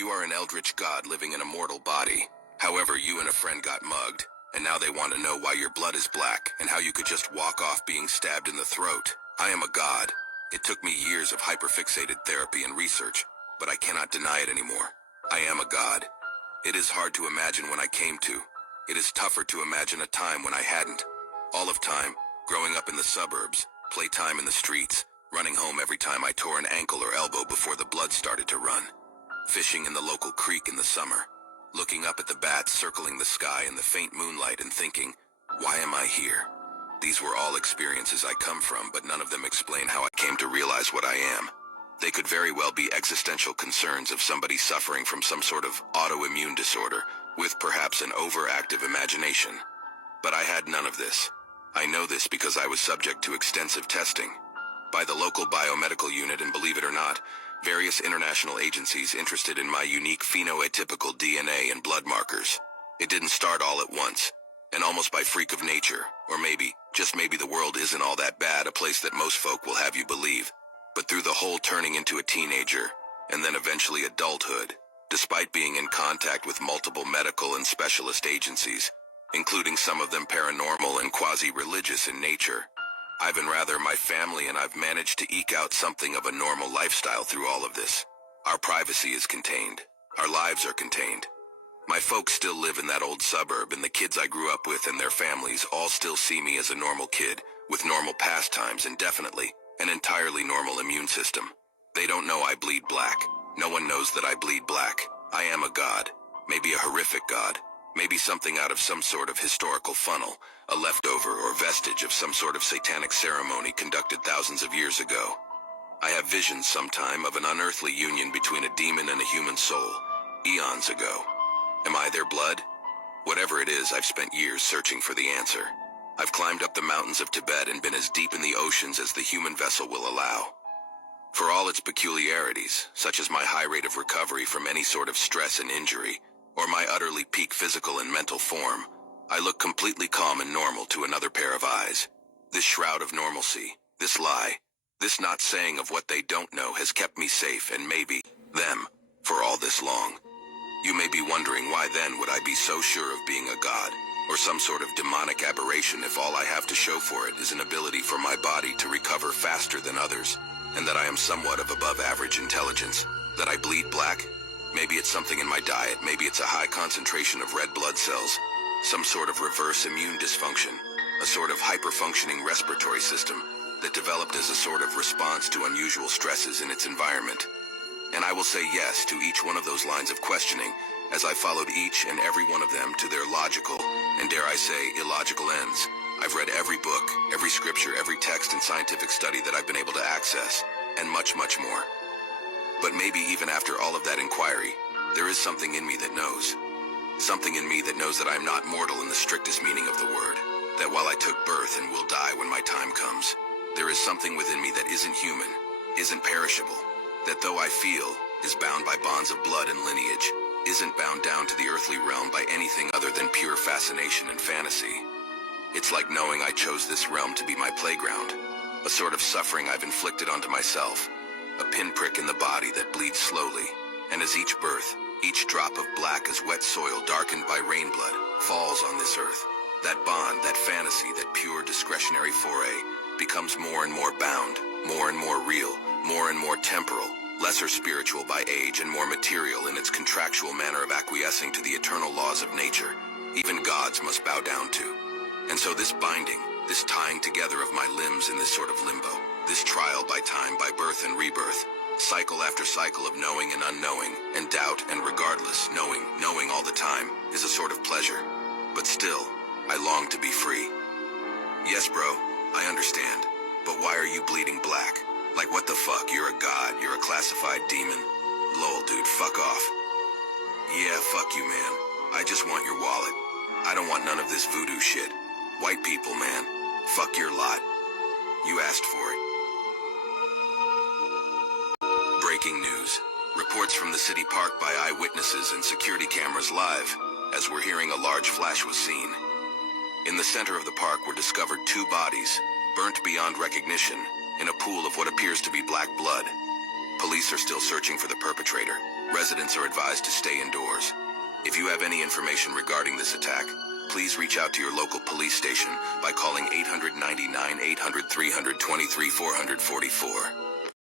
You are an Eldridge God living in a mortal body. However, you and a friend got mugged, and now they want to know why your blood is black and how you could just walk off being stabbed in the throat. I am a god. It took me years of hyperfixated therapy and research, but I cannot deny it anymore. I am a god. It is hard to imagine when I came to. It is tougher to imagine a time when I hadn't. All of time, growing up in the suburbs, playtime in the streets, running home every time I tore an ankle or elbow before the blood started to run. Fishing in the local creek in the summer, looking up at the bats circling the sky in the faint moonlight and thinking, why am I here? These were all experiences I come from, but none of them explain how I came to realize what I am. They could very well be existential concerns of somebody suffering from some sort of autoimmune disorder, with perhaps an overactive imagination. But I had none of this. I know this because I was subject to extensive testing by the local biomedical unit, and believe it or not, various international agencies interested in my unique phenoatypical DNA and blood markers. It didn't start all at once, and almost by freak of nature, or maybe, just maybe the world isn't all that bad, a place that most folk will have you believe. But through the whole turning into a teenager, and then eventually adulthood, despite being in contact with multiple medical and specialist agencies, including some of them paranormal and quasi-religious in nature, I've been rather my family, and I've managed to eke out something of a normal lifestyle through all of this. Our privacy is contained. Our lives are contained. My folks still live in that old suburb, and the kids I grew up with and their families all still see me as a normal kid, with normal pastimes and definitely an entirely normal immune system. They don't know I bleed black. No one knows that I bleed black. I am a god. Maybe a horrific god. Maybe something out of some sort of historical funnel, a leftover or vestige of some sort of satanic ceremony conducted thousands of years ago. I have visions sometime of an unearthly union between a demon and a human soul, eons ago. Am I their blood? Whatever it is, I've spent years searching for the answer. I've climbed up the mountains of Tibet and been as deep in the oceans as the human vessel will allow. For all its peculiarities, such as my high rate of recovery from any sort of stress and injury, or my utterly peak physical and mental form, I look completely calm and normal to another pair of eyes. This shroud of normalcy, this lie, this not saying of what they don't know has kept me safe, and maybe them, for all this long. You may be wondering, why then would I be so sure of being a god, or some sort of demonic aberration, if all I have to show for it is an ability for my body to recover faster than others, and that I am somewhat of above average intelligence, that I bleed black? Maybe it's something in my diet, maybe it's a high concentration of red blood cells, some sort of reverse immune dysfunction, a sort of hyper-functioning respiratory system that developed as a sort of response to unusual stresses in its environment. And I will say yes to each one of those lines of questioning, as I followed each and every one of them to their logical, and dare I say, illogical ends. I've read every book, every scripture, every text and scientific study that I've been able to access, and much, much more. But maybe even after all of that inquiry, there is something in me that knows. Something in me that knows that I am not mortal in the strictest meaning of the word. That while I took birth and will die when my time comes, there is something within me that isn't human, isn't perishable. That though I feel, is bound by bonds of blood and lineage, isn't bound down to the earthly realm by anything other than pure fascination and fantasy. It's like knowing I chose this realm to be my playground, a sort of suffering I've inflicted onto myself. A pinprick in the body that bleeds slowly, and as each birth, each drop of black as wet soil darkened by rain blood, falls on this earth, that bond, that fantasy, that pure discretionary foray, becomes more and more bound, more and more real, more and more temporal, lesser spiritual by age, and more material in its contractual manner of acquiescing to the eternal laws of nature, even gods must bow down to. And so this binding, this tying together of my limbs in this sort of limbo, this trial by time, by birth and rebirth, cycle after cycle of knowing and unknowing, and doubt and regardless, knowing all the time, is a sort of pleasure. But still, I long to be free. Yes, bro, I understand. But why are you bleeding black? Like, what the fuck? You're a god, you're a classified demon. Lol, dude, fuck off. Yeah, fuck you, man. I just want your wallet. I don't want none of this voodoo shit. White people, man. Fuck your lot. You asked for it. Breaking news. Reports from the city park by eyewitnesses and security cameras live, as we're hearing a large flash was seen. In the center of the park were discovered 2 bodies, burnt beyond recognition, in a pool of what appears to be black blood. Police are still searching for the perpetrator, Residents are advised to stay indoors. If you have any information regarding this attack, please reach out to your local police station by calling 800-99-800-300-23-444.